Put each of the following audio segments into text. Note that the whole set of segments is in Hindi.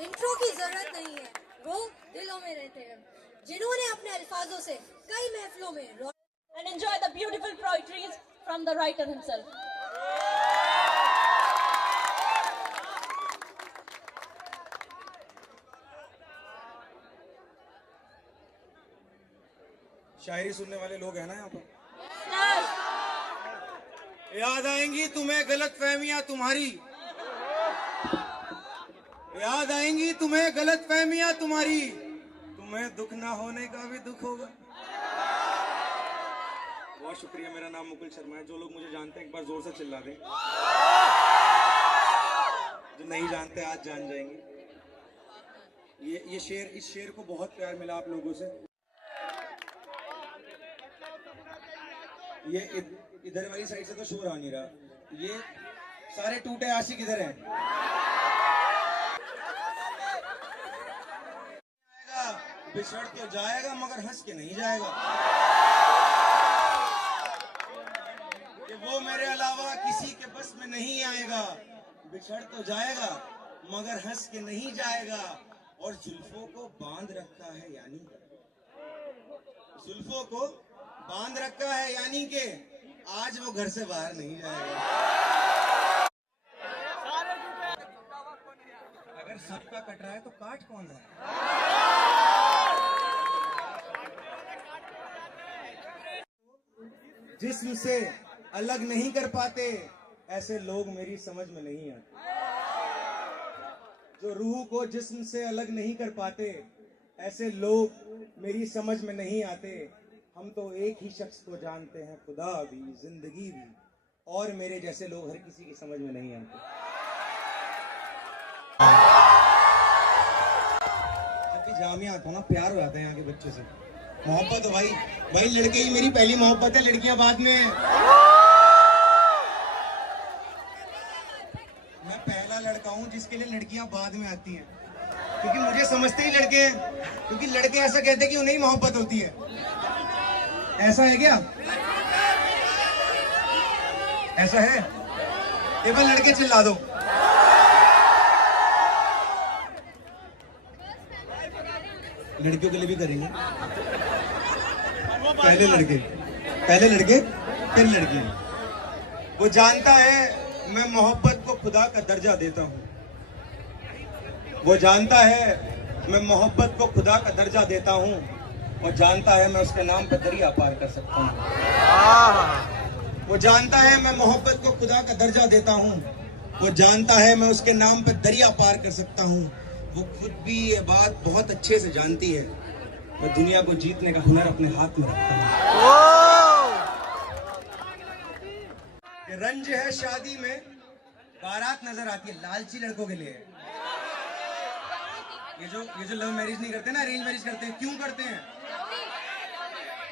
इंट्रो की जरूरत नहीं है, वो दिलों में रहते हैं, जिन्होंने अपने अल्फाजों से कई महफिलों में and enjoy the beautiful poetry from the writer himself. शायरी सुनने वाले लोग हैं ना यहाँ पर? याद आएंगी तुम्हें गलत फहमियां तुम्हारी, याद आएंगी तुम्हें गलत फहमियां तुम्हारी, तुम्हें दुख ना होने का भी दुख होगा। बहुत शुक्रिया। मेरा नाम मुकुल शर्मा है। जो लोग मुझे जानते हैं एक बार जोर से चिल्ला दें, जो नहीं जानते आज जान जाएंगे। इस शेर को बहुत प्यार मिला आप लोगों से। ये इधर वाली साइड से तो शोर आ नहीं रहा। ये सारे टूटे आशिक इधर हैं। बिछड़ तो जाएगा मगर हंस के नहीं जाएगा, कि वो मेरे अलावा किसी के बस में नहीं आएगा। बिछड़ तो जाएगा मगर हंस के नहीं जाएगा। और जुल्फों को बांध रखा है, यानी जुल्फों को बांध रखा है, यानी कि आज वो घर से बाहर नहीं जाएगा। अगर सबका कट रहा है तो काट कौन रहा है? जिस्म से अलग नहीं कर पाते ऐसे लोग मेरी समझ में नहीं आते। जो रूह को जिस्म से अलग नहीं कर पाते ऐसे लोग मेरी समझ में नहीं आते। हम तो एक ही शख्स को जानते हैं, खुदा भी जिंदगी भी, और मेरे जैसे लोग हर किसी की समझ में नहीं आते। जब भी जामिया आता ना प्यार हो जाता है यहाँ के बच्चों से, मोहब्बत हो भाई लड़के ही मेरी पहली मोहब्बत है, लड़कियां बाद में। मैं पहला लड़का हूँ जिसके लिए लड़कियां बाद में आती हैं, क्योंकि मुझे समझते ही लड़के हैं, क्योंकि लड़के ऐसा कहते हैं कि उन्हें मोहब्बत होती है। ऐसा है क्या? ऐसा है? एक बार लड़के चिल्ला दो। लड़कियों के लिए भी करेंगे। पहले लड़के फिर लड़की। वो जानता है मैं मोहब्बत को खुदा का दर्जा देता हूँ, वो जानता है मैं मोहब्बत को खुदा का दर्जा देता हूँ, और जानता है मैं उसके नाम पर दरिया पार कर सकता हूँ। वो जानता है मैं मोहब्बत को खुदा का दर्जा देता हूँ, वो जानता है मैं उसके नाम पर दरिया पार कर सकता हूँ। वो खुद भी ये बात बहुत अच्छे से जानती है। मैं दुनिया को जीतने का हुनर अपने हाथ में रखता हूँ। रंज है शादी में, बारात नजर आती है, लालची लड़कों के लिए। ये जो लव मैरिज नहीं करते ना, अरेंज मैरिज करते हैं, क्यों करते हैं?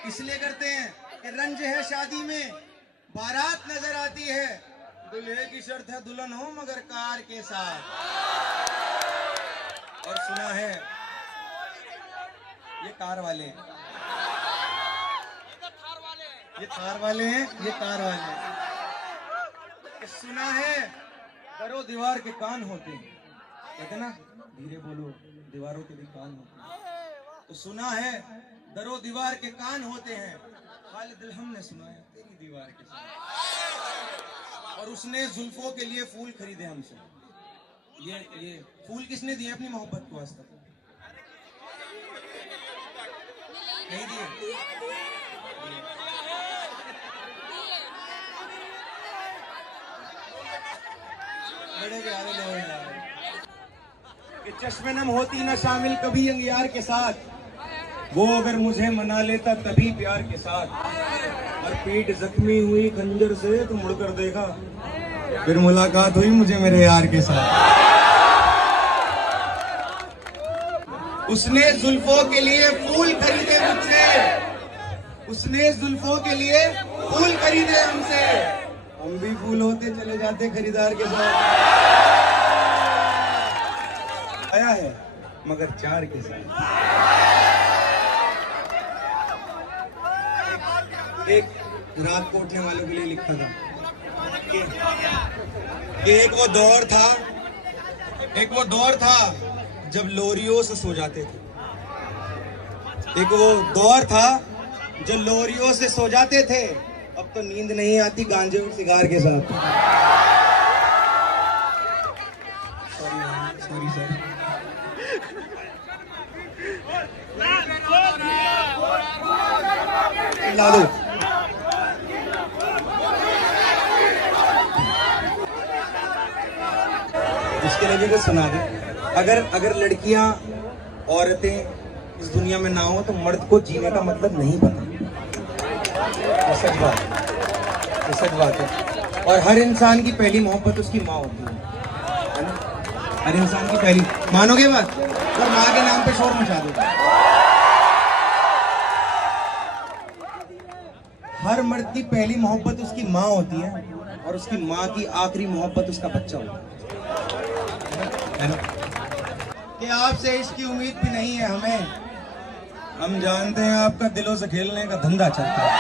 इसलिए करते हैं कि रंज है शादी में, बारात नजर आती है, दुल्हे की शर्त है दुल्हन हो मगर कार के साथ। और सुना है ये कार वाले हैं, ये थार वाले हैं, ये कार वाले हैं। सुना है दरो दीवार के कान होते हैं, कहते ना धीरे बोलो दीवारों के भी कान होते हैं। तो सुना है दरो दीवार के कान होते हैं, खालिद दिलहम ने सुनाया तेरी दीवार के साथ। और उसने जुल्फों के लिए फूल खरीदे हमसे। ये फूल किसने दिए अपनी मोहब्बत को आज तक? नहीं दिए। बड़े प्यारे लोग हैं कि चश्मे नम होती ना शामिल कभी अंगियार के साथ, वो अगर मुझे मना लेता तभी प्यार के साथ। और पीठ जख्मी हुई खंजर से तो मुड़कर देखा, फिर मुलाकात हुई मुझे मेरे यार के साथ। उसने जुल्फों के लिए फूल खरीदे मुझसे, उसने जुल्फों के लिए फूल खरीदे हमसे। हम भी फूल होते चले जाते खरीदार के साथ। आया है मगर चार के साथ। एक रात कोटने वालों के लिए लिखा था कि एक वो दौर था जब लोरियों से सो जाते थे। एक वो दौर था जो लोरियों से सो जाते थे, अब तो नींद नहीं आती गांजे और सिगार के साथ। सॉरी ला दो। इसके लिए भी कुछ सुना दे। अगर लड़कियां औरतें इस दुनिया में ना हो तो मर्द को जीने का मतलब नहीं पता। ये सच बात है। और हर इंसान की पहली मोहब्बत उसकी माँ होती है ना? हर इंसान की पहली, मानोगे बात? और माँ के नाम पे शोर मचा दो। हर मर्द की पहली मोहब्बत उसकी माँ होती है और उसकी माँ की आखिरी मोहब्बत उसका बच्चा होता है ना? कि आपसे इसकी उम्मीद भी नहीं है हमें, हम जानते हैं आपका दिलों से खेलने का धंधा चलता है।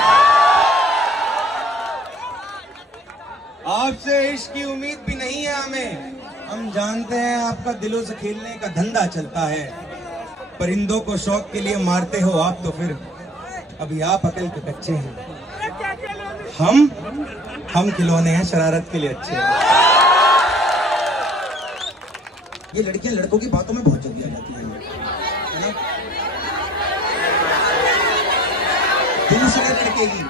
आपसे इश्क की उम्मीद भी नहीं है हमें, हम जानते हैं आपका दिलों से खेलने का धंधा चलता है। परिंदों को शौक के लिए मारते हो आप, तो फिर अभी आप अकल के कच्चे हैं। हम खिलौने हैं शरारत के लिए अच्छे हैं। ये लड़कियां लड़कों की बातों में बहुत जल्दी आ जाती हैं, है ना? दूसरे लड़के की,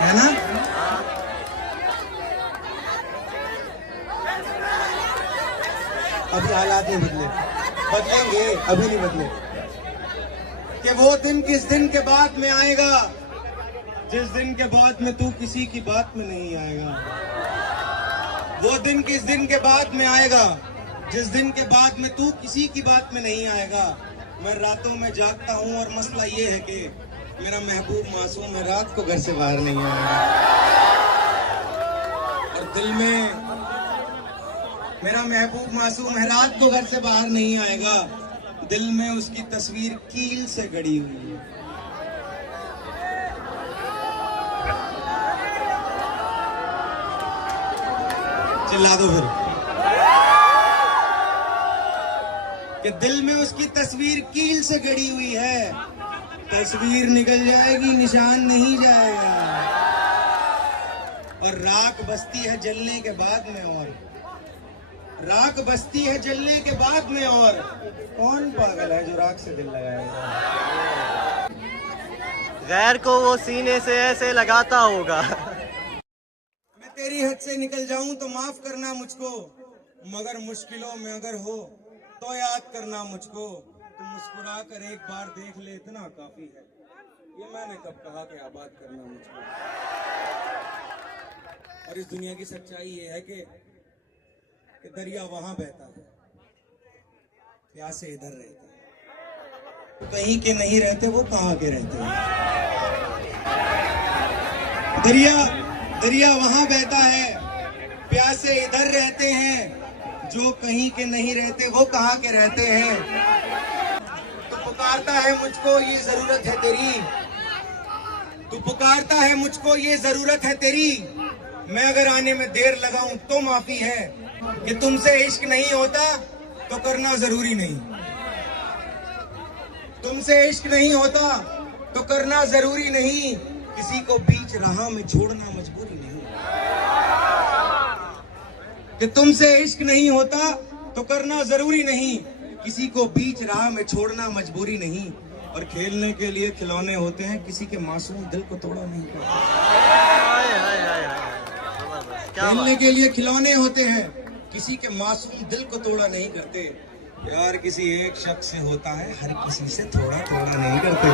है ना? अभी हालात नहीं बदले, बदलेंगे, अभी नहीं बदले। कि वो दिन किस दिन के बाद में आएगा जिस दिन के बाद में तू किसी की बात में नहीं आएगा। वो दिन किस दिन के बाद में आएगा जिस दिन के बाद में तू किसी की बात में नहीं आएगा। मैं रातों में जागता हूँ और मसला ये है कि मेरा महबूब मासूम है, रात को घर से बाहर नहीं आएगा। और दिल में मेरा महबूब मासूम है, रात को घर से बाहर नहीं आएगा। दिल में उसकी तस्वीर कील से गड़ी हुई है। चिल्ला दो फिर। कि दिल में उसकी तस्वीर कील से गड़ी हुई है। तस्वीर निकल जाएगी, निशान नहीं जाएगा। और राख बसती है जलने के बाद में, और राख बसती है जलने के बाद में। और कौन पागल है जो राख से दिल लगाएगा? गैर को वो सीने से ऐसे लगाता होगा। मैं तेरी हद से निकल जाऊं तो माफ करना मुझको, मगर मुश्किलों में अगर हो तो याद करना मुझको। तू मुस्कुरा कर एक बार देख ले, इतना काफी है। ये मैंने कब कहा कि आबाद करना मुझको। और इस दुनिया की सच्चाई ये है कि दरिया वहां बहता है, प्यासे इधर रहते हैं। कहीं के नहीं रहते वो कहाँ के रहते हैं। दरिया वहां बहता है, प्यासे इधर रहते हैं। जो कहीं के नहीं रहते वो कहाँ के रहते हैं। तू पुकारता है मुझको ये जरूरत है तेरी, तू पुकारता है मुझको ये जरूरत है तेरी। मैं अगर आने में देर लगाऊं तो माफी है। कि तुमसे इश्क नहीं होता तो करना जरूरी नहीं, तुमसे इश्क नहीं होता तो करना जरूरी नहीं। किसी को बीच राह में छोड़ना मजबूरी नहीं। कि तुमसे इश्क नहीं होता तो करना जरूरी नहीं, किसी को बीच राह में छोड़ना मजबूरी नहीं। और खेलने के लिए खिलौने होते हैं, किसी के मासूम दिल को तोड़ा नहीं करते। खेलने के लिए खिलौने होते हैं, किसी के मासूम दिल को तोड़ा नहीं करते। प्यार किसी एक शख्स से होता है, हर किसी से थोड़ा थोड़ा नहीं करते।